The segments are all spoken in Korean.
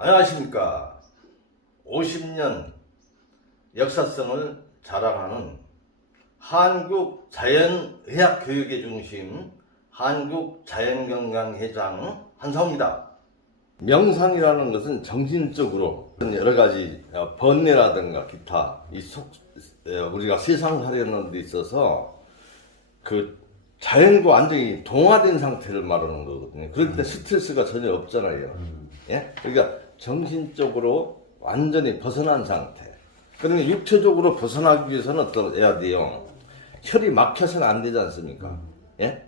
안녕하십니까. 50년 역사성을 자랑하는 한국자연의학 교육의 중심 한국자연건강회장 한사호입니다. 명상이라는 것은 정신적으로 여러 가지 번뇌라든가 기타 우리가 세상살이하는 데 있어서 그 자연과 완전히 동화된 상태를 말하는 거거든요. 그럴 때 스트레스가 전혀 없잖아요. 예? 그러니까 정신적으로 완전히 벗어난 상태. 그러니까 육체적으로 벗어나기 위해서는 어떠해야 돼요? 혈이 막혀서는 안 되지 않습니까? 예?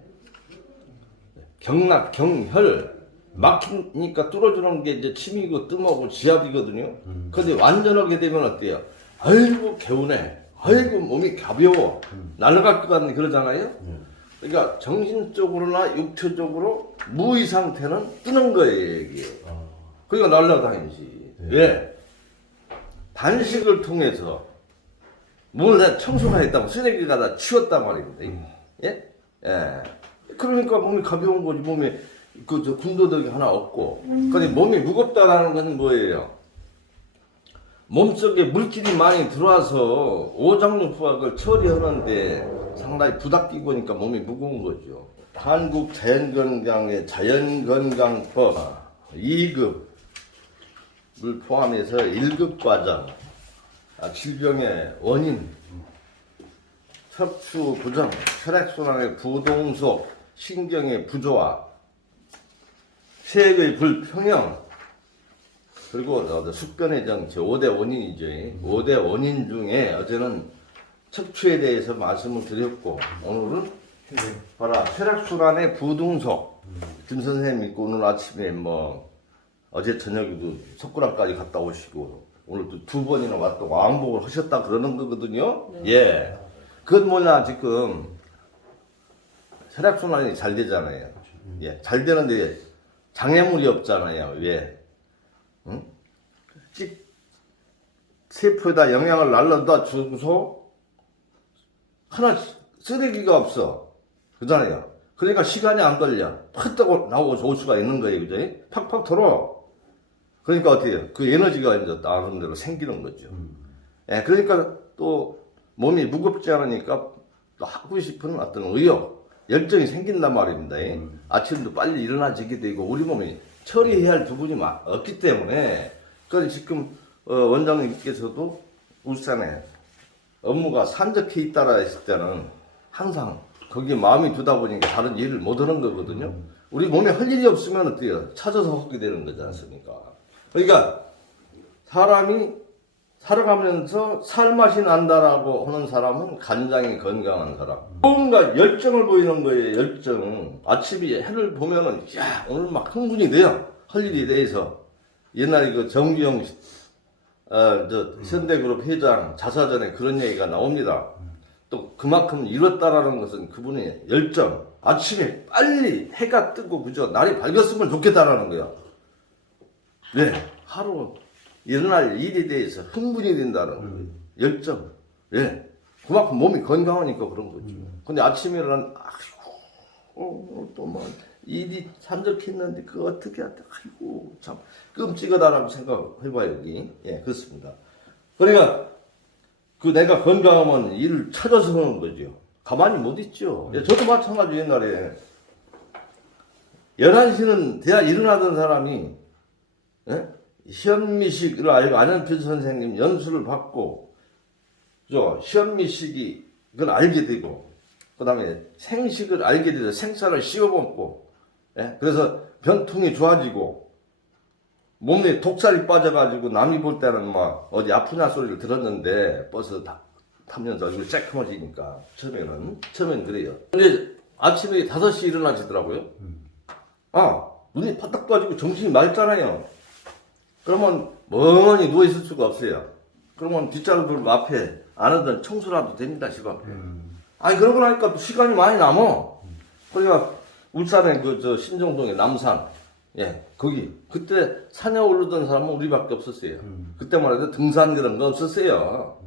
경락, 경혈 막히니까 뚫어주는 게 이제 침이고 뜸하고 지압이거든요. 근데 완전하게 되면 어때요? 아이고 개운해. 아이고 몸이 가벼워. 날아갈 것 같네 그러잖아요. 그러니까 정신적으로나 육체적으로 무의 상태는 뜨는 거예요 이게. 그러니까 날아다니지. 왜? 단식을 통해서 몸을 다 청소가 했다고 쓰레기가 다 치웠단 말입니다. 예? 예. 그러니까 몸이 가벼운 거지. 몸에 그 군더더기 하나 없고. 근데 몸이 무겁다라는 건 뭐예요? 몸속에 물질이 많이 들어와서 오장육부학을 처리하는데 상당히 부닥끼고니까 몸이 무거운 거죠. 한국자연건강의 자연건강법 2급을 포함해서 1급 과정, 질병의 원인, 척추 부정, 혈액순환의 부동속, 신경의 부조화, 세액의 불평형, 그리고 숙변의 정체 5대 원인이죠. 5대 원인 중에 어제는 척추에 대해서 말씀을 드렸고 오늘은 봐라 혈액순환의 부동속. 김 선생님 있고 오늘 아침에 뭐 어제 저녁에도 석굴암까지 갔다 오시고 오늘 또 2번이나 왔다 왕복을 하셨다 그러는 거거든요. 네. 예. 그건 뭐냐 지금 혈액순환이 잘 되잖아요. 예. 잘 되는데 장애물이 없잖아요. 왜? 응? 세포에다 영양을 날라다 주고서 하나 쓰레기가 없어. 그잖아요. 그러니까 시간이 안 걸려. 팍 떠고 나오고 올 수가 있는 거예요. 그죠? 팍팍 털어. 그러니까 어떻게 해요? 그 에너지가 이제 나름대로 생기는 거죠. 예, 그러니까 또 몸이 무겁지 않으니까 또 하고 싶은 어떤 의욕, 열정이 생긴단 말입니다. 아침도 빨리 일어나지게 되고 우리 몸이 처리해야 할 부분이 없기 때문에 그래서 지금 원장님께서도 울산에 업무가 산적해 있다라 했을 때는 항상 거기에 마음이 두다 보니까 다른 일을 못 하는 거거든요. 우리 몸에 할 일이 없으면 어때요? 찾아서 하게 되는 거지 않습니까? 그러니까 사람이 살아가면서 살맛이 난다라고 하는 사람은 간장이 건강한 사람. 뭔가 열정을 보이는 거예요. 열정. 아침에 해를 보면은 야 오늘 막 흥분이 돼요. 할 일에 대해서. 옛날에 그 정규영 현대그룹 회장 자사전에 그런 얘기가 나옵니다. 또 그만큼 이뤘다라는 것은 그분의 열정. 아침에 빨리 해가 뜨고 그저 날이 밝았으면 좋겠다라는 거야. 네. 하루 일어날 일에 대해서 흥분이 된다는 거예요. 열정. 예. 그만큼 몸이 건강하니까 그런 거죠. 근데 아침에 일어난 아이고 또 뭐 일이 산적했는데 그거 어떻게 할까? 아이고 참 끔찍하다라고 생각해봐요 여기. 예, 그렇습니다. 그러니까 그 내가 건강하면 일을 찾아서 하는 거죠. 가만히 못 있죠. 예, 저도 마찬가지 옛날에 11시는 돼야 일어나던 사람이 예? 현미식을 알고 안현필 선생님 연수를 받고 현미식이 그걸 알게 되고 그 다음에 생식을 알게 돼서 생쌀을 씌워 먹고 예? 그래서 변통이 좋아지고 몸에 독살이 빠져가지고 남이 볼 때는 막 어디 아프냐 소리를 들었는데 버스 타면서 얼굴이 쬐끔해지니까 처음에는 그래요. 근데 아침에 5시 일어나시더라고요. 눈이 파딱 떠지고 정신이 맑잖아요. 그러면 멍하니 누워있을 수가 없어요. 그러면 뒷자루 들고 앞에 안 하던 청소라도 됩니다, 집 앞에. 아니, 그러고 나니까 또 시간이 많이 남어. 그러니까 울산에 신정동에 남산, 예, 거기. 그때 산에 오르던 사람은 우리밖에 없었어요. 그때만 해도 등산 그런 거 없었어요.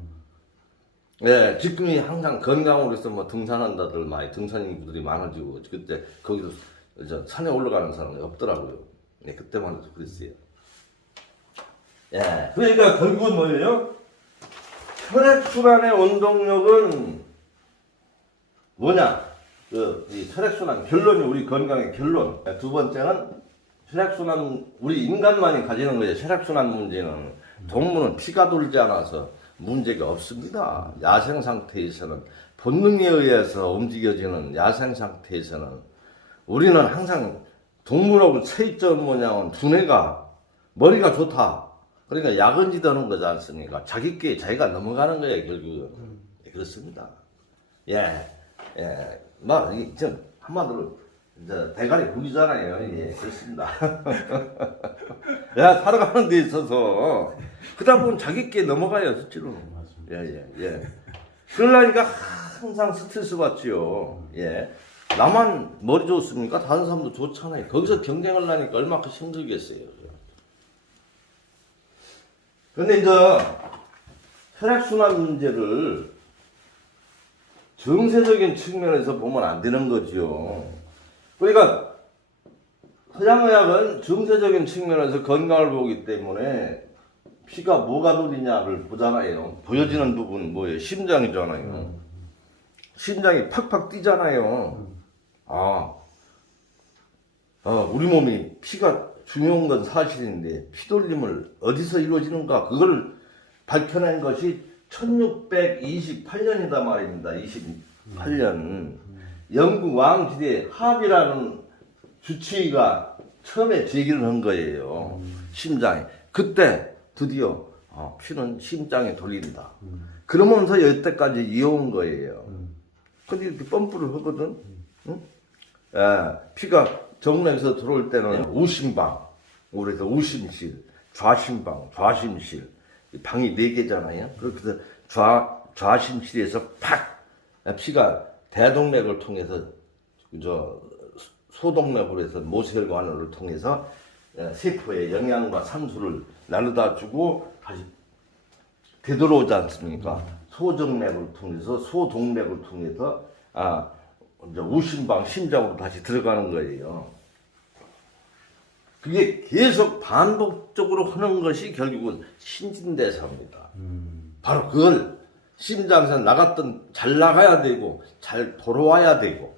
예, 지금이 항상 건강으로 해서 뭐 등산한다들 많이 등산 인구들이 많아지고 그때 거기서 산에 올라가는 사람이 없더라고요. 예, 그때만 해도 그랬어요. 예. 그러니까 결국은 뭐예요? 혈액순환의 원동력은 뭐냐? 이 혈액순환 결론이 우리 건강의 결론. 두 번째는 혈액순환 우리 인간만이 가지는 거예요. 혈액순환 문제는 동물은 피가 돌지 않아서 문제가 없습니다. 야생 상태에서는 본능에 의해서 움직여지는 야생 상태에서는 우리는 항상 동물하고 차이점 뭐냐면 두뇌가 머리가 좋다. 그러니까 야근지도는 거지 않습니까? 자기께 자기가 넘어가는 거예요, 결국은. 그렇습니다. 예, 예. 막, 좀, 한마디로, 이제, 대가리 굴리잖아요. 예, 그렇습니다. 야, 살아가는 데 있어서, 그러다 보면 자기께 넘어가요, 실제로. 예, 예, 예. 그러려니까 항상 스트레스 받지요. 예. 나만 머리 좋습니까? 다른 사람도 좋잖아요. 거기서 경쟁을 하니까 얼마큼 힘들겠어요. 근데 이제 혈액순환 문제를 정세적인 측면에서 보면 안 되는 거죠. 그러니까 서양의학은 정세적인 측면에서 건강을 보기 때문에 피가 뭐가 돌리냐를 보잖아요. 보여지는 부분 뭐예요? 심장이잖아요. 심장이 팍팍 뛰잖아요. 우리 몸이 피가 중요한 건 사실인데 피돌림을 어디서 이루어지는가 그걸 밝혀낸 것이 1628년이다 말입니다. 28년 영국 왕실의 합의라는 주치의가 처음에 제기를 한 거예요. 심장에. 그때 드디어 피는 심장에 돌린다. 그러면서 여태까지 이어온 거예요. 근데 이렇게 펌프를 하거든. 응? 피가 정맥에서 들어올 때는 우심방, 그래서 우심실, 좌심방, 좌심실, 방이 4개잖아요. 그렇게 해서 좌심실에서 팍 피가 대동맥을 통해서 소동맥으로 해서 모세혈관을 통해서 세포에 영양과 산소를 나누다 주고 다시 되돌아오지 않습니까? 소정맥을 통해서 소동맥을 통해서 이제 우심방 심장으로 다시 들어가는 거예요. 그게 계속 반복적으로 하는 것이 결국은 신진대사입니다. 바로 그걸 심장에서 나갔던 잘 나가야 되고 잘 돌아와야 되고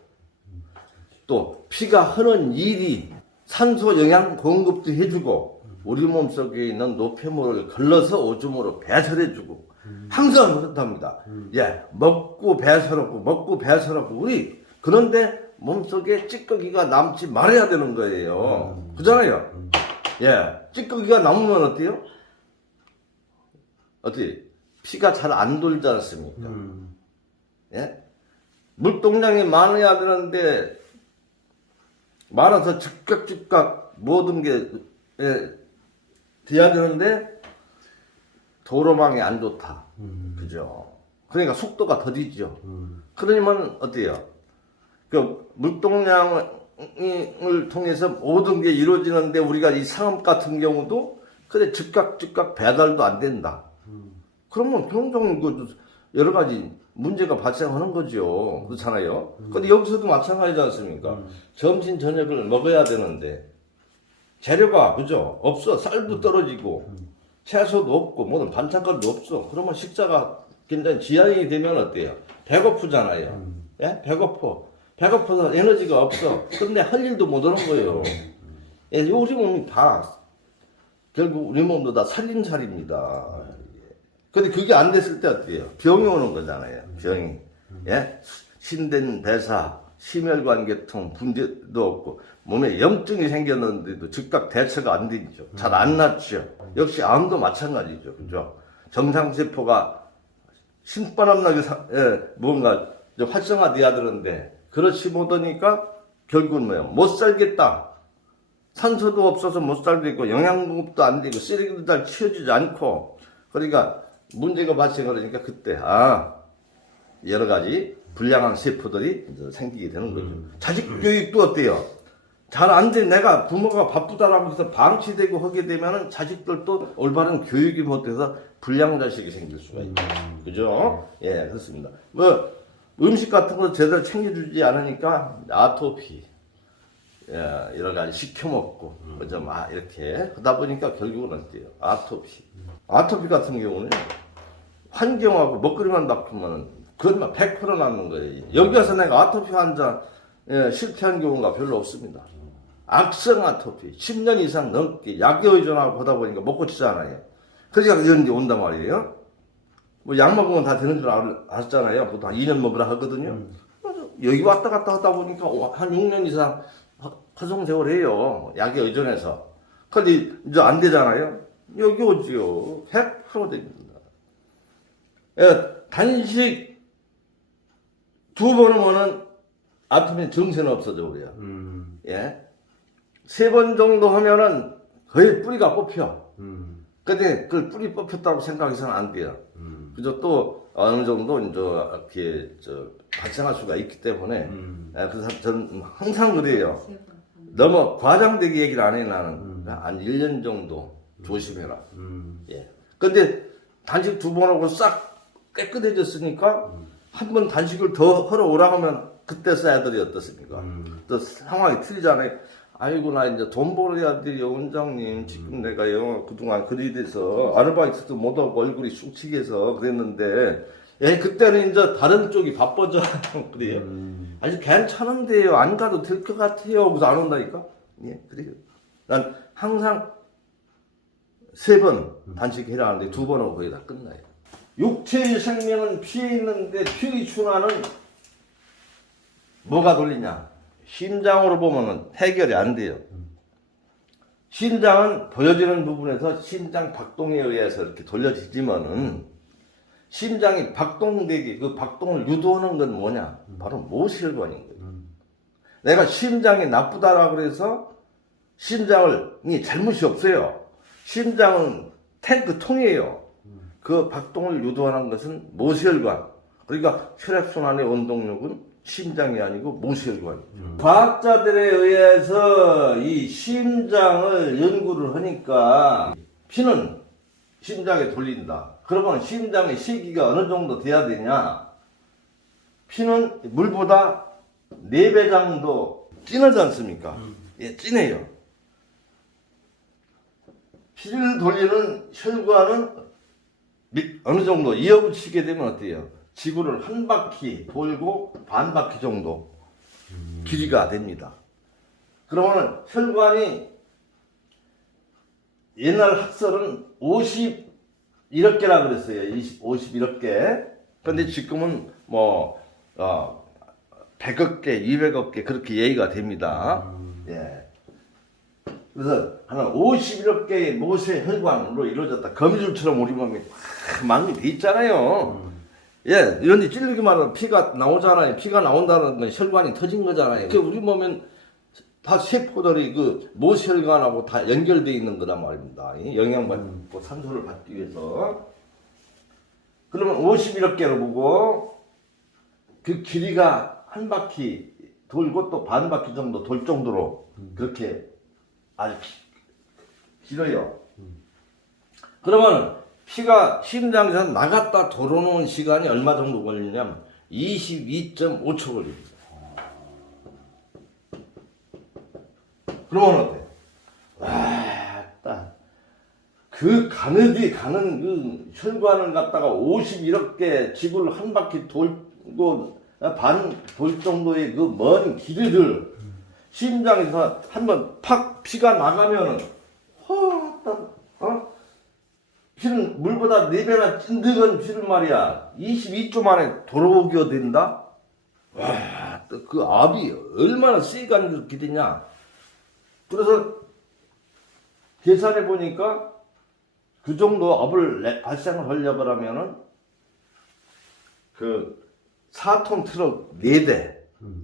또 피가 하는 일이 산소 영양 공급도 해주고 우리 몸속에 있는 노폐물을 걸러서 오줌으로 배설해주고 항상 그렇답니다. 예, 먹고 배설하고 우리 그런데 몸속에 찌꺼기가 남지 말아야 되는 거예요. 그잖아요. 예, 찌꺼기가 남으면 어때요? 어떻게 피가 잘 안 돌지 않습니까? 예, 물동량이 많아야 되는데 많아서 즉각 모든 게 돼야 되는데 도로망이 안 좋다. 그죠? 그러니까 속도가 더디죠. 그러면 어때요? 그 물동량을 통해서 모든 게 이루어지는데 우리가 이 상업 같은 경우도 그래 즉각 배달도 안 된다. 그러면 경종 여러 가지 문제가 발생하는 거죠. 그렇잖아요. 근데 여기서도 마찬가지지 않습니까? 점심 저녁을 먹어야 되는데 재료가 그죠? 없어. 쌀도 떨어지고 채소도 없고 모든 반찬거리도 없어. 그러면 식사가 굉장히 지연이 되면 어때요? 배고프잖아요. 예? 배고파서 에너지가 없어. 그런데 할 일도 못 하는 거예요. 예, 우리 몸이 다 결국 우리 몸도 다 살림살이입니다. 근데 그게 안 됐을 때 어때요? 병이 오는 거잖아요. 병이. 예? 신된 배사, 심혈관 계통, 분재도 없고 몸에 염증이 생겼는데도 즉각 대처가 안 되죠. 잘 안 낫죠. 역시 암도 마찬가지죠. 그죠? 정상세포가 신바람나게 뭔가 활성화돼야 되는데 그렇지 못하니까 결국은 뭐예요? 못 살겠다. 산소도 없어서 못 살겠고 영양 공급도 안 되고 쓰레기도 잘 치워지지 않고 그러니까 문제가 발생하니까 그때 여러 가지 불량한 세포들이 생기게 되는 거죠. 자식 교육도 어때요? 잘 안 돼. 내가 부모가 바쁘다라고 해서 방치되고 하게 되면은 자식들도 올바른 교육이 못돼서 불량 자식이 생길 수가 있죠. 그죠? 예, 그렇습니다. 뭐 음식 같은 거 제대로 챙겨주지 않으니까 아토피, 여러 가지 시켜 먹고 그죠? 막 이렇게 하다 보니까 결국은 어때요? 아토피 같은 경우는 환경하고 먹거리만 바꾸면 그건 100% 낫는 거예요. 여기 와서 내가 아토피 환자 실패한 경우가 별로 없습니다. 악성 아토피 10년 이상 넘게 약에 의존하고 하다 보니까 못 고치잖아요. 그러니까 이런 게 온단 말이에요. 뭐 약 먹으면 다 되는 줄 알았잖아요. 보통 한 2년 먹으라 하거든요. 여기 왔다 갔다 하다 보니까 한 6년 이상 허송세월 해요. 약에 의존해서. 근데 이제 안 되잖아요. 여기 오지요. 100% 됩니다. 단식 2번 하면은 아프면 정세는 없어져 버려요. 예. 3번 정도 하면은 거의 뿌리가 뽑혀. 근데 그 뿌리 뽑혔다고 생각해서는 안 돼요. 그죠? 또 어느 정도 이제 이렇게 발생할 수가 있기 때문에 그래서 저는 항상 그래요. 너무 과장되게 얘기를 안 해. 나는 한 1년 정도 조심해라. 예. 근데 단식 2번 하고 싹 깨끗해졌으니까 한 번 단식을 더 하러 오라 하면 그때 써야 들이 어떻습니까? 또 상황이 틀리잖아요. 아이고 나 이제 돈 벌어야 돼요 원장님. 지금 내가요 그동안 그리 돼서 아르바이트도 못하고 얼굴이 쑥치게서 그랬는데 그때는 이제 다른 쪽이 바빠져. 그래요. 아직 괜찮은데요. 안 가도 될 것 같아요. 그래서 안 온다니까. 예, 그래요. 난 항상 3번 단식해라 하는데 2번 하고 거의 다 끝나요. 육체의 생명은 피에 있는데 피의 순환은 뭐가 돌리냐? 심장으로 보면은 해결이 안 돼요. 심장은 보여지는 부분에서 심장 박동에 의해서 이렇게 돌려지지만은 심장이 박동되기, 그 박동을 유도하는 건 뭐냐? 바로 모세혈관인 거예요. 내가 심장이 나쁘다라고 그래서 심장이 잘못이 없어요. 심장은 탱크통이에요. 그 박동을 유도하는 것은 모세혈관. 그러니까 혈액순환의 원동력은 심장이 아니고 모세혈관이죠. 과학자들에 의해서 이 심장을 연구를 하니까 피는 심장에 돌린다. 그러면 심장의 시기가 어느 정도 돼야 되냐? 피는 물보다 4배 정도 진하지 않습니까? 예, 진해요. 피를 돌리는 혈관은 어느 정도 이어붙이게 되면 어때요? 지구를 한 바퀴 돌고 반 바퀴 정도 길이가 됩니다. 그러면 혈관이 옛날 학설은 51억 개라 그랬어요. 51억 개. 근데 지금은 뭐 100억 개, 200억 개 그렇게 얘기가 됩니다. 예. 그래서 한 51억 개의 모세 혈관으로 이루어졌다. 거미줄처럼 우리 몸이 많이 돼 있잖아요. 예, 이런데 찔리기만 하면 피가 나오잖아요. 피가 나온다는 건 혈관이 터진 거잖아요. 우리 몸엔 다 세포들이 그 모세혈관하고 다 연결되어 있는 거란 말입니다. 영양받고 산소를 받기 위해서. 그러면 51억 개로 보고 그 길이가 한 바퀴 돌고 또 반 바퀴 정도 돌 정도로 그렇게 아주 길어요. 그러면 피가 심장에서 나갔다 들어오는 시간이 얼마 정도 걸리냐면 22.5초 걸립니다. 그러면 어때? 와, 그 가느디 가는 그 혈관을 갖다가 51억 개 지구를 한 바퀴 돌고 반 돌 정도의 그 먼 길이를 심장에서 한번 팍 피가 나가면은 피는 물보다 4배나 찐득한 피를 말이야 22초 만에 돌아오게 된다? 와, 그 압이 얼마나 세게 그렇게 되냐? 그래서 계산해 보니까 그 정도 압을 발생을 하려고 하면은 그 4톤 트럭 4대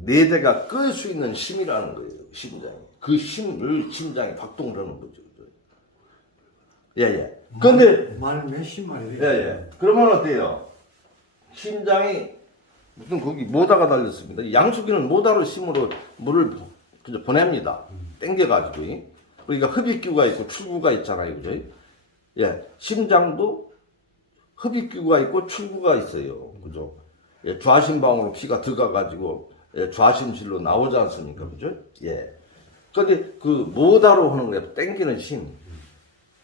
4대가 끌 수 있는 힘이라는 거예요. 심장이. 그 힘을 심장에 박동을 하는 거죠. 예예. 근데 말 몇십 마리. 예예. 그러면 어때요? 심장이 무슨 거기 모다가 달렸습니다. 양수기는 모다로 힘으로 물을 보냅니다. 땡겨가지고. 그러니까 흡입기구가 있고 출구가 있잖아요, 그죠? 예. 심장도 흡입기구가 있고 출구가 있어요, 그죠? 예. 좌심방으로 피가 들어가가지고 예. 좌심실로 나오지 않습니까, 그죠? 예. 근데 그 모다로 하는 거야. 땡기는 힘.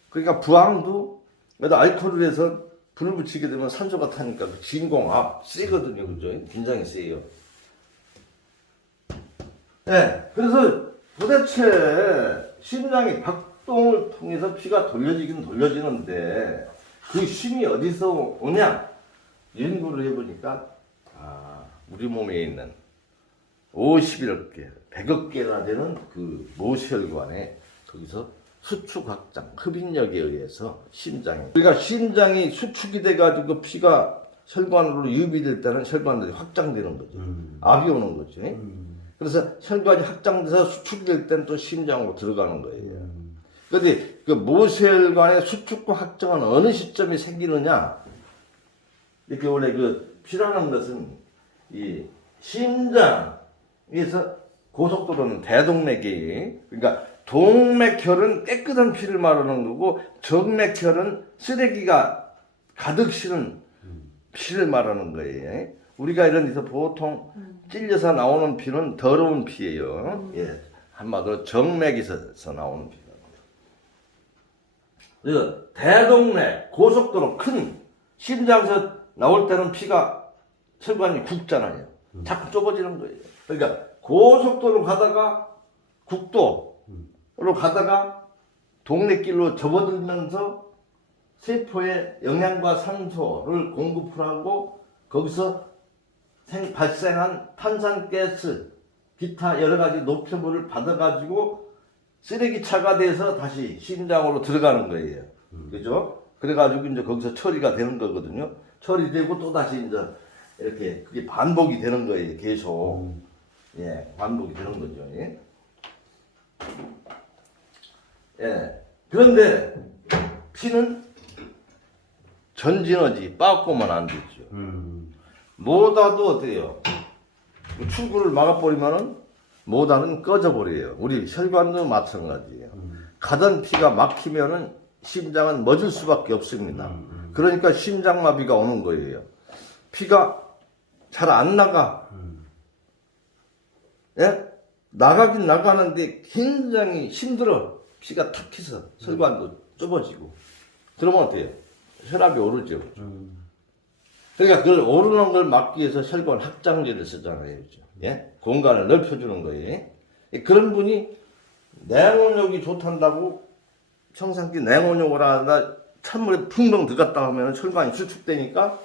그러니까 부항도 알코올을 해서 불을 붙이게 되면 산소가 타니까 그 진공압 세거든요. 그죠? 굉장히 세요. 네. 그래서 도대체 심장이 박동을 통해서 피가 돌려지긴 돌려지는데 그 힘이 어디서 오냐? 연구를 해보니까 우리 몸에 있는 50억 개, 100억 개나 되는 그 모세혈관에 거기서 수축 확장, 흡인력에 의해서 심장이 그러니까 심장이 수축이 돼가지고 피가 혈관으로 유입될 때는 혈관들이 확장되는 거죠. 압이 오는 거죠. 그래서 혈관이 확장돼서 수축이 될 때는 또 심장으로 들어가는 거예요. 그런데 그 모세혈관의 수축과 확장은 어느 시점이 생기느냐? 이렇게 원래 그 피라는 것은 이 심장에서 고속도로는 대동맥이 그러니까 동맥혈은 깨끗한 피를 말하는 거고 정맥혈은 쓰레기가 가득 실은 피를 말하는 거예요. 우리가 이런 데서 보통 찔려서 나오는 피는 더러운 피예요. 예, 한마디로 정맥에서 나오는 피가. 그래서 대동맥, 고속도로 큰 심장에서 나올 때는 피가 혈관이 굵잖아요. 자꾸 좁아지는 거예요. 그러니까 고속도로 가다가 국도로 가다가 동맥길로 접어들면서 세포에 영양과 산소를 공급을 하고 거기서 발생한 탄산가스, 기타 여러 가지 노폐물을 받아가지고 쓰레기차가 돼서 다시 심장으로 들어가는 거예요. 그죠? 그래가지고 이제 거기서 처리가 되는 거거든요. 처리되고 또 다시 이제 이렇게 그게 반복이 되는 거예요. 계속. 예, 반복이 되는 거죠. 예. 예. 그런데 피는 전진하지 빠꾸면 안 되죠. 모다도 어때요? 출구를 막아버리면은 모다는 꺼져버려요. 우리 혈관도 마찬가지예요. 가던 피가 막히면은 심장은 멎을 수밖에 없습니다. 그러니까 심장마비가 오는 거예요. 피가 잘 안 나가. 예? 나가긴 나가는데 굉장히 힘들어. 피가 탁해서 혈관도 좁아지고. 그러면 어때요? 혈압이 오르죠. 그러니까 그걸 오르는 걸 막기 위해서 혈관 확장제를 쓰잖아요. 그죠? 예? 공간을 넓혀주는 거예요. 그런 분이 냉온욕이 좋단다고 청산기 냉온욕을 하다 찬물에 풍덩 들어갔다 하면 혈관이 수축되니까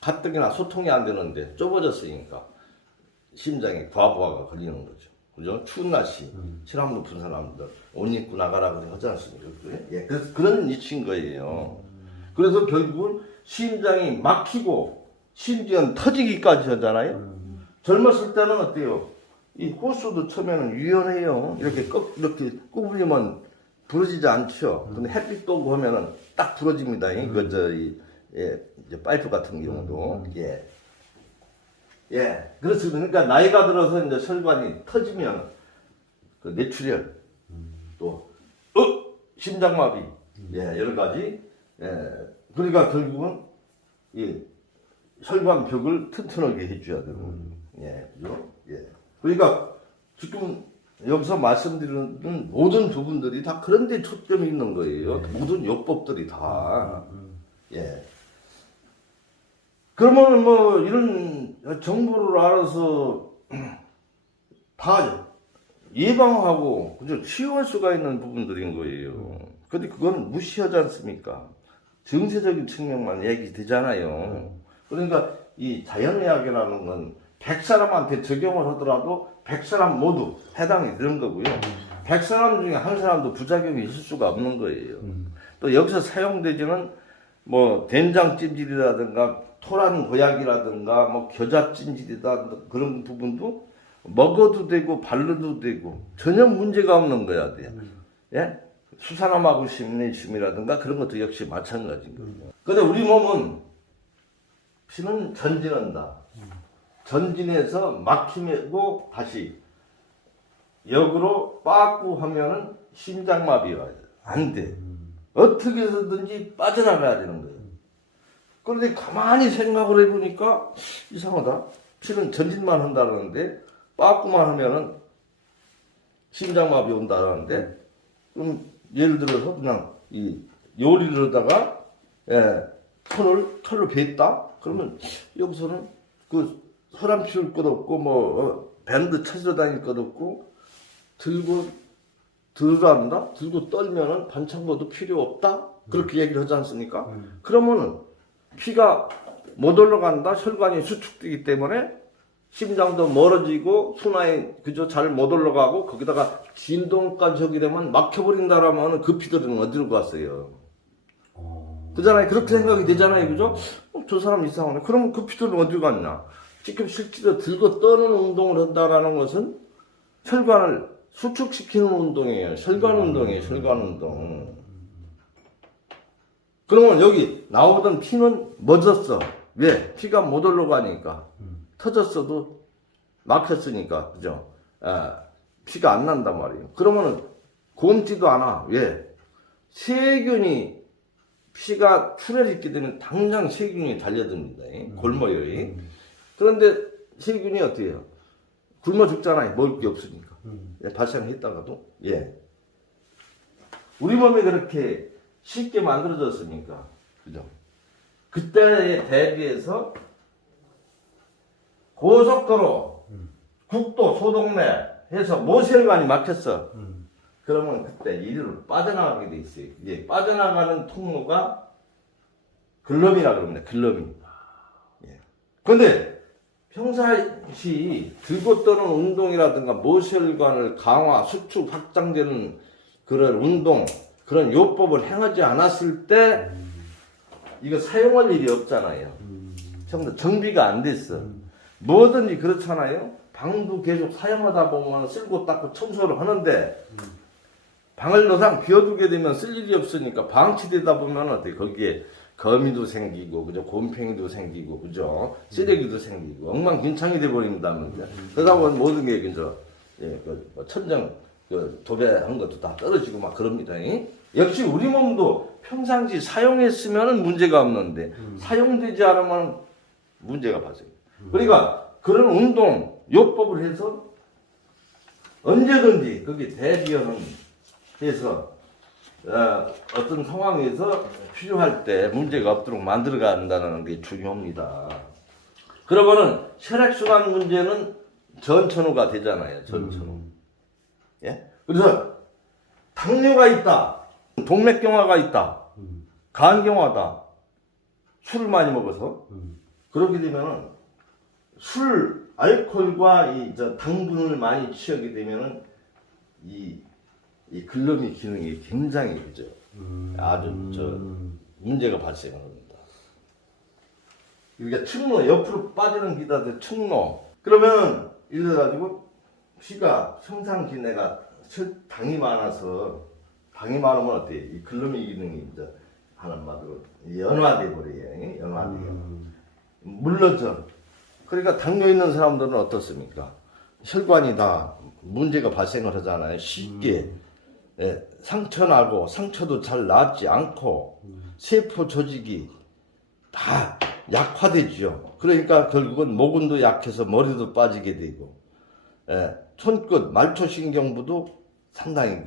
가뜩이나 소통이 안 되는데 좁아졌으니까 심장에 과부하가 걸리는 거죠. 그죠? 추운 날씨, 체감 높은 사람들 옷 입고 나가라고 하지 않습니까? 예, 그래서 그런 이치인 거예요. 그래서 결국은 심장이 막히고 심지어는 터지기까지 하잖아요. 젊었을 때는 어때요? 이 호수도 처음에는 유연해요. 이렇게 이렇게 꼽으면 부러지지 않죠. 근데 햇빛 오고 하면은 딱 부러집니다. 이제 파이프 같은 경우도. 예. 예. 그렇습니다. 그러니까 나이가 들어서 이제 혈관이 터지면 그 뇌출혈, 또, 심장마비, 예, 여러 가지. 예. 그러니까 결국은 이 혈관벽을 튼튼하게 해줘야 되고. 예. 그죠? 예. 그러니까 지금 여기서 말씀드리는 모든 부분들이 다 그런 데 초점이 있는 거예요. 모든 요법들이 다. 예. 그러면 뭐 이런 정보를 알아서 다 예방하고 그죠? 치유할 수가 있는 부분들인 거예요. 근데 그건 무시하지 않습니까? 정세적인 측면만 얘기되잖아요. 그러니까 이 자연의학이라는 건 100사람한테 적용을 하더라도 100사람 모두 해당이 되는 거고요. 100사람 중에 한 사람도 부작용이 있을 수가 없는 거예요. 또 여기서 사용되지는 뭐 된장찜질이라든가 토란 보약이라든가 뭐 겨자찜질이다 그런 부분도 먹어도 되고 바르도 되고 전혀 문제가 없는 거야 돼요. 예? 수산화마구 심내심이라든가 그런 것도 역시 마찬가지인 거예요. 근데 우리 몸은 피는 전진한다. 전진해서 막히고 다시 역으로 빠꾸 하면은 심장마비가 와요. 안 돼. 어떻게 해서든지 빠져나가야 되는 거예요. 그런데 가만히 생각을 해보니까 이상하다. 피는 전진만 한다는데 빠꾸만 하면은 심장마비 온다라는데, 그럼 예를 들어서 그냥 이 요리를 하다가 손을 털로 뱉다? 그러면 여기서는 그 사람 피울 것 없고 밴드 찾아다닐 것 없고 들고 들어간다? 들고 떨면은 반창고도 필요 없다? 그렇게 얘기를 하지 않습니까? 그러면은 피가 못 올라간다? 혈관이 수축되기 때문에 심장도 멀어지고 순환이 그저 잘 못 올라가고 거기다가 진동까지 하게 되면 막혀버린다라면 그 피들은 어디로 갔어요? 그잖아요. 그렇게 생각이 되잖아요. 그죠? 저 사람 이상하네. 그러면 그 피들은 어디 갔냐? 지금 실제로 들고 떠는 운동을 한다라는 것은 혈관을 수축시키는 운동이에요. 혈관 운동이에요. 혈관 운동. 그러면 여기 나오던 피는 멎었어. 왜? 피가 못 올라가니까. 터졌어도 막혔으니까. 그죠? 피가 안 난단 말이에요. 그러면은 곪지도 않아. 왜? 세균이 피가 출혈이 있게 되면 당장 세균이 달려듭니다. 골머리에. 그런데 세균이 어떻게 해요? 굶어 죽잖아요. 먹을 게 없으니까. 발생했다가도. 우리 몸이 그렇게 쉽게 만들어졌으니까. 그죠? 그때에 대비해서 고속도로, 국도, 소동네 해서 모세혈관이 막혔어. 그러면 그때 이리로 빠져나가게 돼 있어요. 빠져나가는 통로가 글러미라 그럽니다. 글러미. 그런데 평상시 들고 떠는 운동이라든가 모세혈관을 강화, 수축, 확장되는 그런 운동, 그런 요법을 행하지 않았을 때 이거 사용할 일이 없잖아요. 전부 정비가 안 됐어. 뭐든지 그렇잖아요. 방도 계속 사용하다 보면 쓸고 닦고 청소를 하는데 방을 노상 비워두게 되면 쓸 일이 없으니까 방치되다 보면 어때? 거기에 거미도 생기고, 그죠? 곰팡이도 생기고, 그죠? 쓰레기도 생기고, 엉망진창이 돼버린다면, 그러다 보면 모든 게, 그죠? 천정, 도배한 것도 다 떨어지고 막 그럽니다. 역시 우리 몸도 평상시 사용했으면 문제가 없는데, 사용되지 않으면 문제가 발생해요. 그러니까 그런 운동, 요법을 해서 언제든지 거기 대비하는 해서 어떤 상황에서 필요할 때 문제가 없도록 만들어 간다는 게 중요합니다. 그러면은 혈액순환 문제는 전천후가 되잖아요. 전천후. 그래서 당뇨가 있다, 동맥경화가 있다, 간경화다, 술을 많이 먹어서 그렇게 되면은 술, 알코올과 당분을 많이 취하게 되면은 이 글러미 기능이 굉장히 그죠? 아주 문제가 발생합니다. 이게 측로 옆으로 빠지는 기다 측로. 그러면 이래 가지고 피가 평상시내가 당이 많아서 당이 많으면 어때? 이 글러미 기능이 이제 하는 말로 연화돼 버려요. 연화돼요. 물러져. 그러니까 당뇨 있는 사람들은 어떻습니까? 혈관이 다 문제가 발생을 하잖아요. 쉽게. 상처나고 상처도 잘 낫지 않고 세포 조직이 다 약화되죠. 그러니까 결국은 모근도 약해서 머리도 빠지게 되고 손끝 말초신경부도 상당히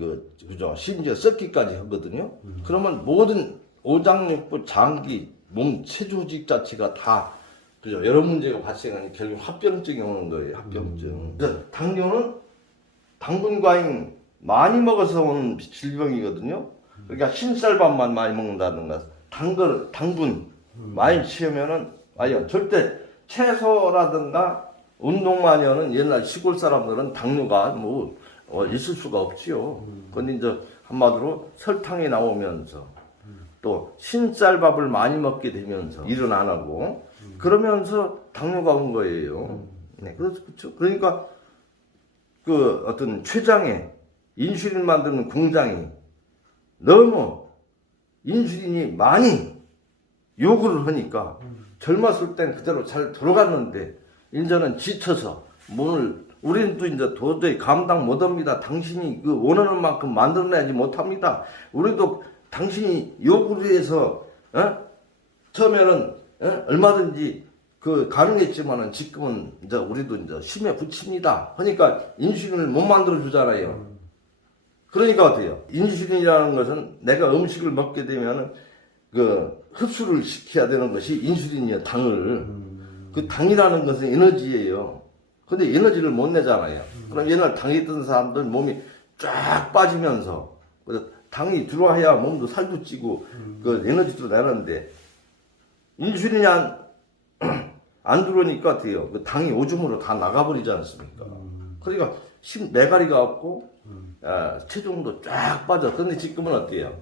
그죠. 심지어 썩기까지 하거든요. 그러면 모든 오장육부, 장기, 몸 체조직 자체가 다 그죠. 여러 문제가 발생하니 결국 합병증이 오는 거예요. 합병증. 그래서 당뇨는 당분 과잉 많이 먹어서 오는 질병이거든요. 그러니까 흰쌀밥만 많이 먹는다든가 당분 많이 취하면은 절대 채소라든가 운동 많이 하는 옛날 시골 사람들은 당뇨가 있을 수가 없지요. 근데 이제 한마디로 설탕이 나오면서 또 흰쌀밥을 많이 먹게 되면서 일은 안 하고 그러면서 당뇨가 온 거예요. 그렇죠. 그러니까 그 어떤 췌장에 인슐린 만드는 공장이 너무 인슐린이 많이 요구를 하니까 젊었을 땐 그대로 잘 돌아갔는데 이제는 지쳐서 우리는 또 이제 도저히 감당 못합니다. 당신이 그 원하는 만큼 만들어내지 못합니다. 우리도 당신이 요구를 해서 처음에는 얼마든지 가능했지만은 지금은 이제 우리도 이제 심에 붙입니다. 그러니까 인슐린을 못 만들어 주잖아요. 그러니까 어때요? 인슐린이라는 것은 내가 음식을 먹게 되면은 그 흡수를 시켜야 되는 것이 인슐린이에요, 당을. 그 당이라는 것은 에너지예요. 근데 에너지를 못 내잖아요. 그럼 옛날 당이 있던 사람들 몸이 쫙 빠지면서 당이 들어와야 몸도 살도 찌고 그 에너지도 내는데 인슐린이 안 들어오니까 어때요? 그 당이 오줌으로 다 나가버리지 않습니까? 그러니까 매가리가 없고 체중도 쫙 빠져. 근데 지금은 어때요?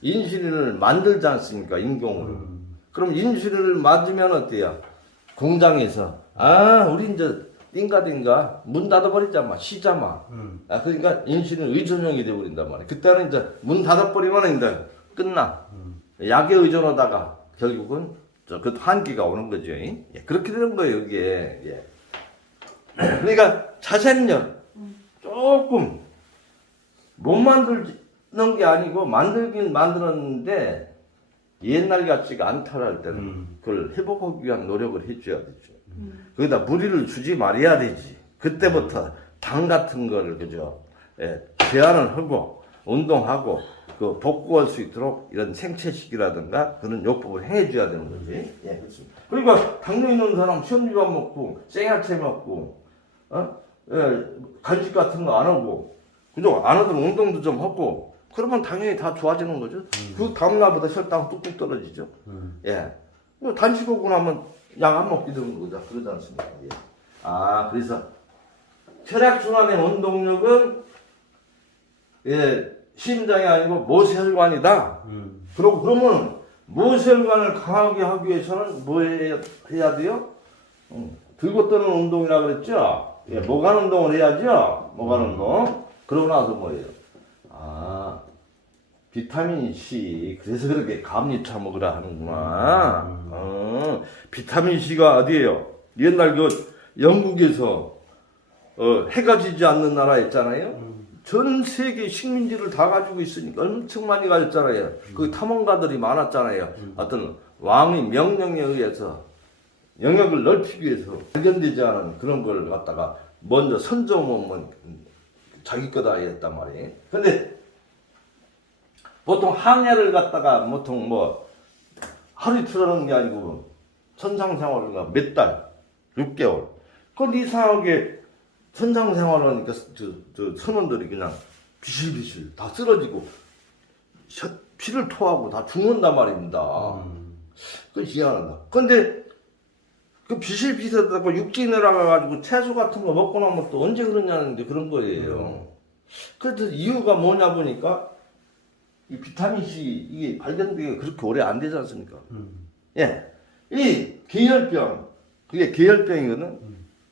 인슐린을 만들지 않습니까? 인공으로. 그럼 인슐린을 만들면 어때요? 공장에서 우리 이제 띵가띵가 문 닫아버리자마 쉬자마. 그러니까 인슐린 의존형이 돼버린단 말이야. 그때는 이제 문 닫아버리면 이제 끝나. 약에 의존하다가 결국은 그 한계가 오는 거죠. 예, 그렇게 되는 거예요, 이게. 예. 그러니까 자생력 조금 못 만드는 게 아니고 만들긴 만들었는데 옛날 같지가 않다라 할 때는 그걸 회복하기 위한 노력을 해줘야 되죠. 거기다 무리를 주지 말아야 되지. 그때부터 당 같은 거를 그죠? 예, 제한을 하고 운동하고 그 복구할 수 있도록 이런 생채식이라든가 그런 요법을 해줘야 되는 거지. 예, 그렇습니다. 그러니까 당뇨 있는 사람 시험유밥 먹고 생야채 먹고 간식 같은 거 안 하고 그죠? 안 하던 운동도 좀 하고 그러면 당연히 다 좋아지는 거죠. 그 다음날보다 혈당 뚝뚝 떨어지죠. 예. 단식하고 나면 약 안 먹게 되는 거죠. 그러지 않습니까? 예. 그래서 혈액순환의 원동력은 심장이 아니고 모세혈관이다. 그러면 모세혈관을 강하게 하기 위해서는 뭐 해야 돼요? 들고 떠는 운동이라고 그랬죠? 예, 모관 운동을 해야죠? 모관 운동. 그러고 나서 뭐예요? 비타민 C. 그래서 그렇게 감리차 먹으라 하는구나. 비타민 C가 어디에요? 옛날 그 영국에서 해가 지지 않는 나라 있잖아요? 전 세계 식민지를 다 가지고 있으니까 엄청 많이 가졌잖아요. 그 탐험가들이 많았잖아요. 어떤 왕의 명령에 의해서 영역을 넓히기 위해서 발견되지 않은 그런 걸 갖다가 먼저 선점하면 자기 거다 했단 말이에요. 근데 보통 항해를 갖다가 보통 뭐 하루 이틀 하는 게 아니고 선상생활을 몇 달, 6개월. 그건 이상하게 선상생활을 하니까 저 선원들이 그냥 비실비실 다 쓰러지고 피를 토하고 다 죽는단 말입니다. 그건 희한하다. 근데 그 비실비실하다가 육지 내려가가지고 채소 같은 거 먹고 나면 또 언제 그러냐는 게 그런 거예요. 그래서 이유가 뭐냐 보니까 이 비타민C 이게 발견되기가 그렇게 오래 안 되지 않습니까? 예. 이 계열병, 그게 계열병이거든.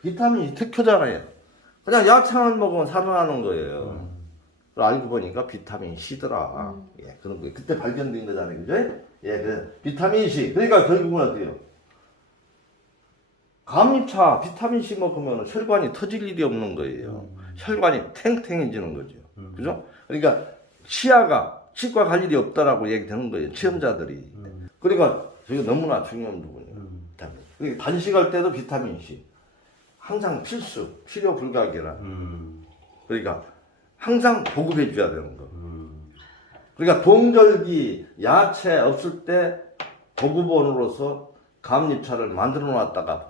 비타민이 특효잖아요. 그냥 야채만 먹으면 살아나는 거예요. 알고 보니까 비타민 C더라. 예, 그런 거예요. 그때 발견된 거잖아요. 그죠? 예, 그 비타민 C. 그러니까 결국은 어때요? 감리차 비타민 C 먹으면 혈관이 터질 일이 없는 거예요. 혈관이 탱탱해지는 거죠. 그죠? 그러니까 치과 갈 일이 없다라고 얘기되는 거예요. 체험자들이. 그러니까 저게 너무나 중요한 부분이에요. 그러니까 단식할 때도 비타민 C. 항상 필수, 필요 불가결한. 그러니까 항상 보급해 줘야 되는 거. 그러니까 동절기 야채 없을 때 보급원으로서 감리차를 만들어 놨다가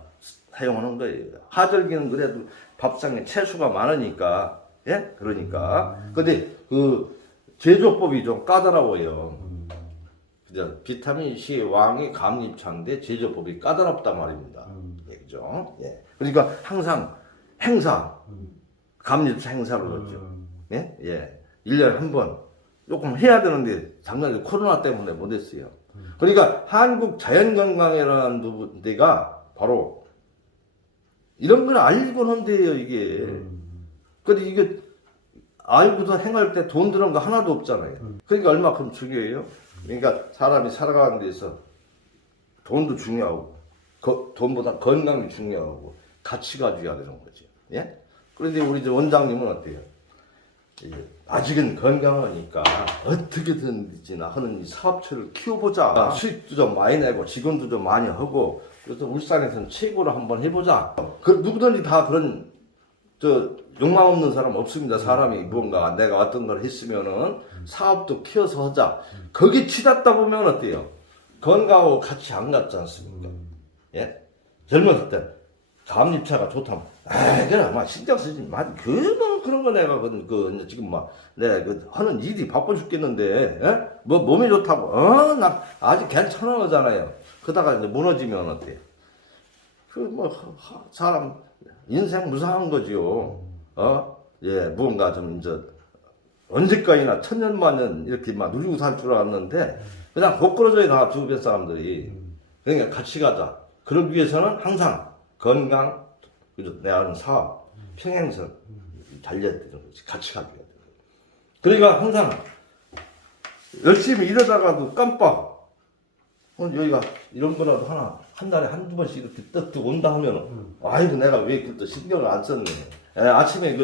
사용하는 거예요. 하절기는 그래도 밥상에 채소가 많으니까, 예? 그러니까. 근데 그 제조법이 좀 까다로워요. 그죠? 비타민 C 왕이 감리차인데 제조법이 까다롭단 말입니다. 예, 그죠? 예. 그러니까 항상 행사, 감리차 행사를 하죠. 예? 예. 1년에 한 번. 조금 해야 되는데, 작년에 코로나 때문에 못했어요. 그러니까 한국 자연건강이라는 데가 바로 이런 걸 알고 한데요, 이게. 근데 이게 알고도 행할 때 돈 드는 거 하나도 없잖아요. 그러니까 얼마큼 중요해요? 그러니까 사람이 살아가는 데서 돈도 중요하고, 돈보다 건강이 중요하고, 같이 가져야 되는 거죠. 예? 그런데 우리 원장님은 어때요? 아직은 건강하니까 어떻게든지나 하는 이 사업체를 키워보자. 수익도 좀 많이 내고 직원도 좀 많이 하고 그래서 울산에서는 최고로 한번 해보자. 누구든지 다 그런 욕망 없는 사람 없습니다. 사람이 무언가 내가 어떤 걸 했으면은 사업도 키워서 하자. 거기 치닫다 보면 어때요? 건강하고 같이 안 갔지 않습니까? 예? 젊었을 때 감립차가 좋다면, 그래, 막 신경 쓰지 마. 그런 거 내가 지금 막 내가 하는 일이 바빠 죽겠는데, 예? 뭐 몸에 좋다고, 나 아직 괜찮은 거잖아요. 그러다가 이제 무너지면 어때요? 사람 인생 무상한 거지요. 예, 무언가 좀 언제까지나 천년만년 이렇게 막 누리고 살 줄 알았는데 그냥 거꾸러져야 나 주변 사람들이. 그러니까 같이 가자. 그러기 위해서는 항상 건강, 그죠? 내 하는 사업, 평행선 달려야 되는 거지. 같이 가야 돼. 그러니까 항상 열심히 일하다가도 깜빡 여기가 이런 거라도 한 달에 한두 번씩 이렇게 떡떡 온다 하면은, 아이고, 내가 왜 그것도 신경을 안 썼네. 아침에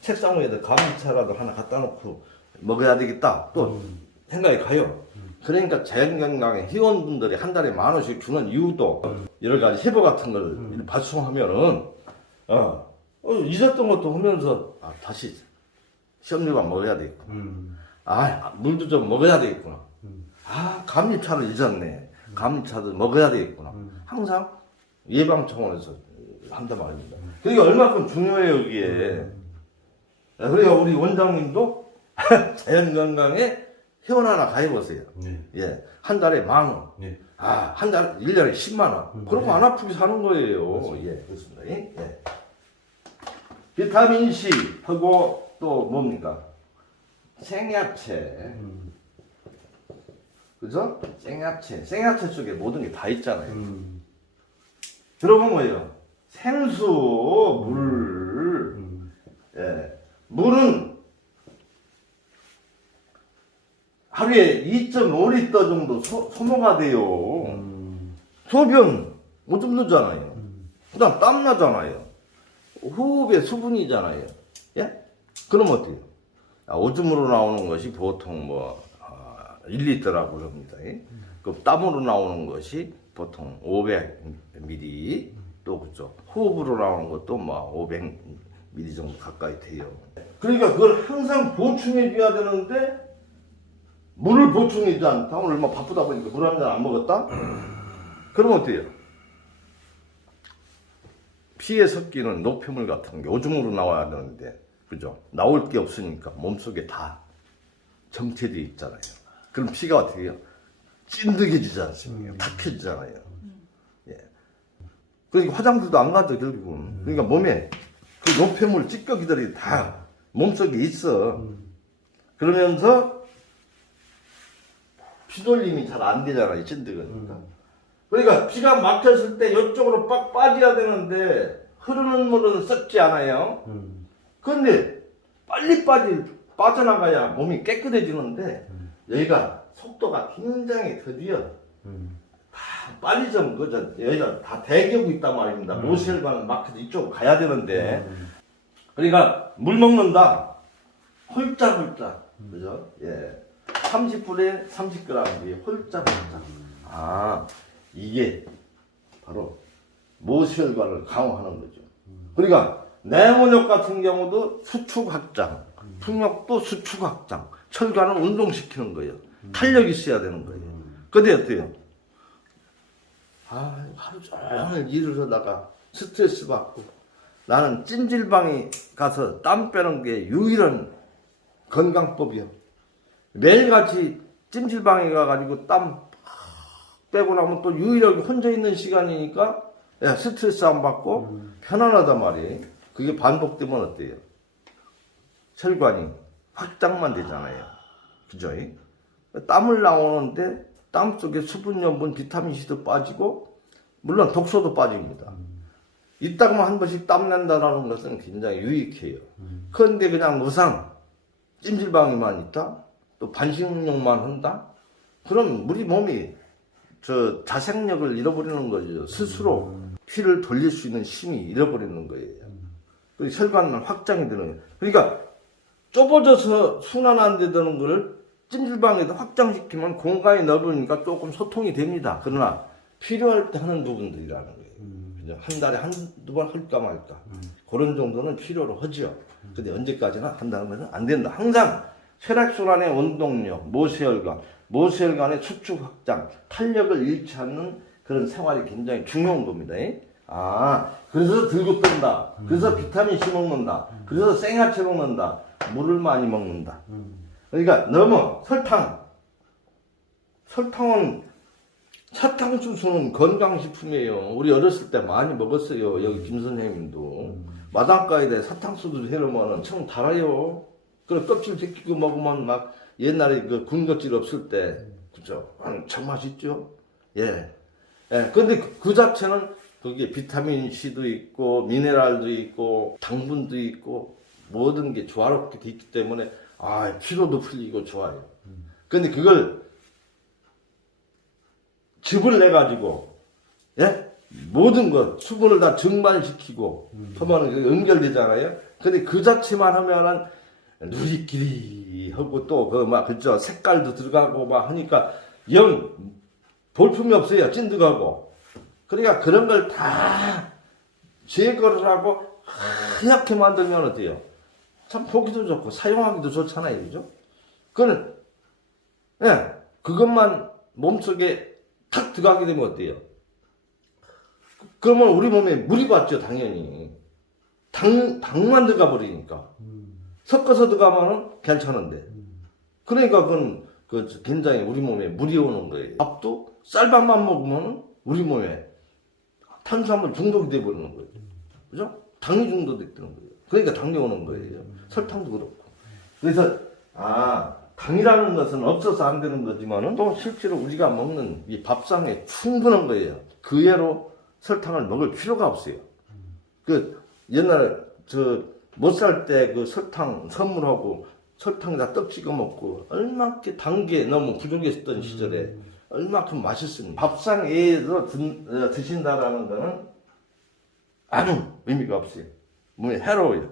책상 위에다 감자차라도 하나 갖다 놓고 먹어야 되겠다. 또 생각이 가요. 그러니까 자연건강에 회원분들이 한 달에 10,000원씩 주는 이유도 여러 가지 해보 같은 걸 발송하면은, 잊었던 것도 하면서, 다시 시험료만 먹어야 되겠구나. 물도 좀 먹어야 되겠구나. 감리차를 잊었네. 감리차도 먹어야 되겠구나. 항상 예방 차원에서 한단 말입니다. 그러니까 얼마큼 중요해요, 이게. 그러니까 우리 원장님도 자연건강에 회원 하나 가입하세요. 예. 한 달에 10,000원. 한 달, 1년에 100,000원. 그러고 안 아프게 사는 거예요. 예, 그렇습니다. 예. 비타민C 하고 또 뭡니까? 생야채. 그죠? 생야채 속에 모든 게 다 있잖아요. 들어본 거예요. 생수, 물. 예. 물은 하루에 2.5리터 정도 소모가 돼요. 소변 오줌 누잖아요. 그 다음 땀 나잖아요. 호흡에 수분이잖아요. 예? 그럼 어때요? 오줌으로 나오는 것이 보통 1리터라고 그럽니다. 그 땀으로 나오는 것이 보통 500ml, 또 그죠. 호흡으로 나오는 것도 500ml 정도 가까이 돼요. 그러니까 그걸 항상 보충해 줘야 되는데 물을 보충해 주지 않다. 오늘 얼마 바쁘다 보니까 물 한 잔 안 먹었다? 그러면 어때요? 피에 섞이는 노폐물 같은 게 오줌으로 나와야 되는데, 그죠? 나올 게 없으니까 몸속에 다 정체되어 있잖아요. 그럼 피가 어떻게 해요? 찐득해지지 않습니까? 탁해지잖아요. 예. 그러니까 화장실도 안 가죠, 결국은. 그러니까 몸에 그 노폐물 찌꺼기들이 다 몸속에 있어. 그러면서 피돌림이 잘 안 되잖아요, 찐득하니까. 그러니까 피가 막혔을 때 이쪽으로 빡 빠져야 되는데 흐르는 물은 썩지 않아요. 그런데 빨리 빠져나가야 몸이 깨끗해지는데 여기가 속도가 굉장히 더디어. 다 빨리 좀 여기가 다 대기하고 있단 말입니다. 모세혈관은 막혀서 이쪽으로 가야 되는데. 그러니까 물 먹는다. 홀짝홀짝. 그죠? 예. 30분에 30g 홀짝홀짝. 이게 바로 모세혈관을 강화하는 거죠. 그러니까 뇌문역 같은 경우도 수축 확장, 풍력도 수축 확장, 혈관을 운동시키는 거예요. 탄력이 있어야 되는 거예요. 근데 어때요? 하루 종일 일을 하다가 스트레스 받고 나는 찜질방에 가서 땀 빼는 게 유일한 건강법이야. 매일같이 찜질방에 가가지고 땀 빼고 나면 또 유일하게 혼자 있는 시간이니까 스트레스 안 받고 편안하단 말이에요. 그게 반복되면 어때요? 혈관이 확장만 되잖아요. 그죠? 땀을 나오는데 땀 속에 수분, 염분, 비타민C도 빠지고 물론 독소도 빠집니다. 이따가만 한 번씩 땀 난다는 것은 굉장히 유익해요. 그런데 그냥 무상 찜질방에만 있다? 또 반신욕만 한다? 그럼 우리 몸이 자생력을 잃어버리는 거죠. 스스로 피를 돌릴 수 있는 힘이 잃어버리는 거예요. 그리고 혈관은 확장이 되는 거예요. 그러니까 좁아져서 순환 안 되는 거를 찜질방에도 확장시키면 공간이 넓으니까 조금 소통이 됩니다. 그러나 필요할 때 하는 부분들이라는 거예요. 한 달에 한두 번 할까 말까. 그런 정도는 필요로 하죠. 근데 언제까지나 한다는 것은 안 된다. 항상 혈액순환의 원동력, 모세혈관의 수축 확장, 탄력을 잃지 않는 그런 생활이 굉장히 중요한 겁니다. 그래서 들고 뜬다. 그래서 비타민C 먹는다. 그래서 생야채 먹는다. 물을 많이 먹는다. 그러니까 너무 설탕은 사탕수수는 건강식품이에요. 우리 어렸을 때 많이 먹었어요. 여기 김 선생님도. 마당가에다 사탕수수 해놓으면 참 달아요. 그럼 껍질 벗기고 먹으면 막 옛날에 그 군것질 없을 때, 그죠? 참 맛있죠? 예. 근데 그 자체는 거기에 비타민C도 있고, 미네랄도 있고, 당분도 있고, 모든 게 조화롭게 돼 있기 때문에, 피로도 풀리고 좋아요. 근데 그걸 즙을 내가지고, 예? 모든 것, 수분을 다 증발시키고, 하면은 연결되잖아요? 근데 그 자체만 하면은, 누리끼리 하고 또, 그죠? 색깔도 들어가고 막 하니까, 볼품이 없어요. 찐득하고. 그러니까 그런 걸 다 제거를 하고, 하얗게 만들면 어때요? 참 보기도 좋고, 사용하기도 좋잖아요. 그죠? 그것만 몸속에 탁 들어가게 되면 어때요? 그러면 우리 몸에 무리 받죠, 당연히. 당만 들어가 버리니까. 섞어서 들어가면은 괜찮은데. 그러니까 그건 굉장히 우리 몸에 무리 오는 거예요. 밥도 쌀밥만 먹으면 우리 몸에 탄수화물 중독이 돼버리는 거예요. 그죠? 당이 중독되는 거예요. 그러니까 당이 오는 거예요. 설탕도 그렇고. 그래서, 당이라는 것은 없어서 안 되는 거지만은 또 실제로 우리가 먹는 이 밥상에 충분한 거예요. 그 외로 설탕을 먹을 필요가 없어요. 옛날에 못 살 때 그 설탕 선물하고 설탕에다 떡 찍어 먹고 얼마큼 단게 너무 부족했던 시절에 얼마큼 맛있습니다. 밥상에서 드신다라는 거는 아무 의미가 없어요. 몸에 해로워요.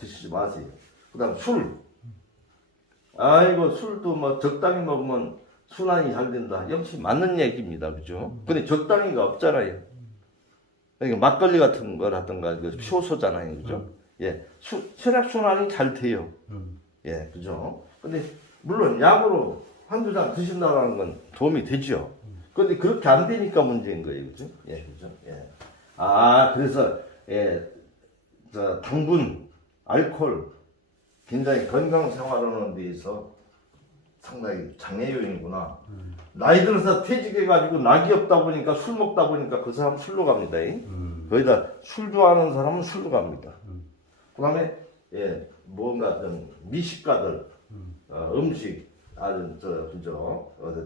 드시지 마세요. 그 다음 술. 술도 뭐 적당히 먹으면 순환이 잘 된다. 역시 맞는 얘기입니다. 그죠? 근데 적당히가 없잖아요. 그러니까 막걸리 같은 거라든가 효소잖아요. 그죠? 혈액순환이 잘 돼요. 그죠? 근데 물론 약으로 한두 잔 드신다는 건 도움이 되죠. 근데 그렇게 안 되니까 문제인 거예요. 그죠? 그죠? 그래서, 당분, 알코올, 굉장히 건강 생활하는 데 있어 상당히 장애 요인이구나. 나이 들어서 퇴직해가지고 낙이 없다 보니까 술 먹다 보니까 그 사람 술로 갑니다. 거기다 술 좋아하는 사람은 술로 갑니다. 그 다음에, 뭔가 좀 미식가들, 음식,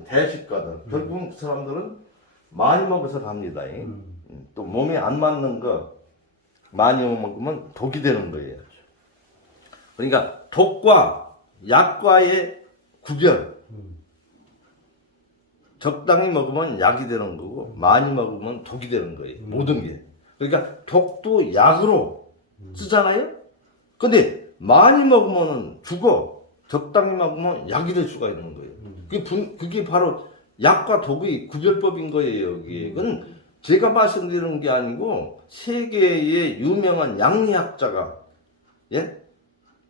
대식가들, 결국은 그 사람들은 많이 먹어서 갑니다. 또 몸에 안 맞는 거 많이 먹으면 독이 되는 거예요. 그러니까 독과 약과의 구별. 적당히 먹으면 약이 되는 거고 많이 먹으면 독이 되는 거예요. 모든 게. 그러니까 독도 약으로 쓰잖아요. 근데 많이 먹으면 죽어. 적당히 먹으면 약이 될 수가 있는 거예요. 그게 바로 약과 독의 구별법인 거예요. 여기. 그건 제가 말씀드리는 게 아니고 세계의 유명한 양리학자가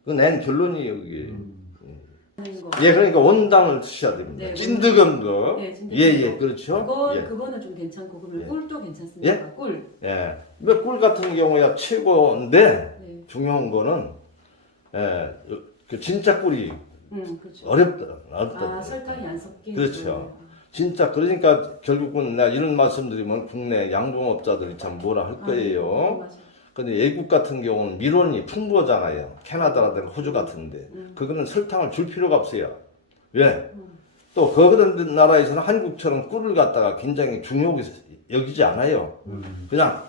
낸 결론이에요, 이게. 그러니까 원당을 드셔야 됩니다. 찐득한 거. 그렇죠. 그거는 좀 괜찮고, 그러면 꿀도 괜찮습니까? 꿀. 꿀 같은 경우야 최고인데, 중요한 거는, 그 진짜 꿀이 그렇죠. 어렵다. 설탕이 안 섞인. 그렇죠. 진짜, 그러니까 결국은 내가 이런 말씀드리면 국내 양봉업자들이 참 뭐라 할 거예요. 근데 외국 같은 경우는 미론이 풍부하잖아요. 캐나다라든가 호주 같은데. 그거는 설탕을 줄 필요가 없어요. 왜? 또 그런 나라에서는 한국처럼 꿀을 갖다가 굉장히 중요하게 여기지 않아요. 그냥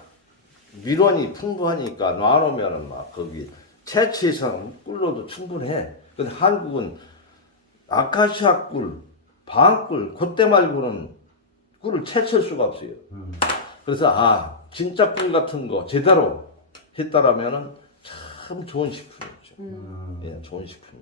미론이 풍부하니까 놔놓으면은 막 거기 채취해서는 꿀로도 충분해. 근데 한국은 아카시아 꿀, 방꿀, 그때 말고는 꿀을 채취할 수가 없어요. 그래서 진짜 꿀 같은 거 제대로 했다라면은 참 좋은 식품이죠. 좋은 식품이에요.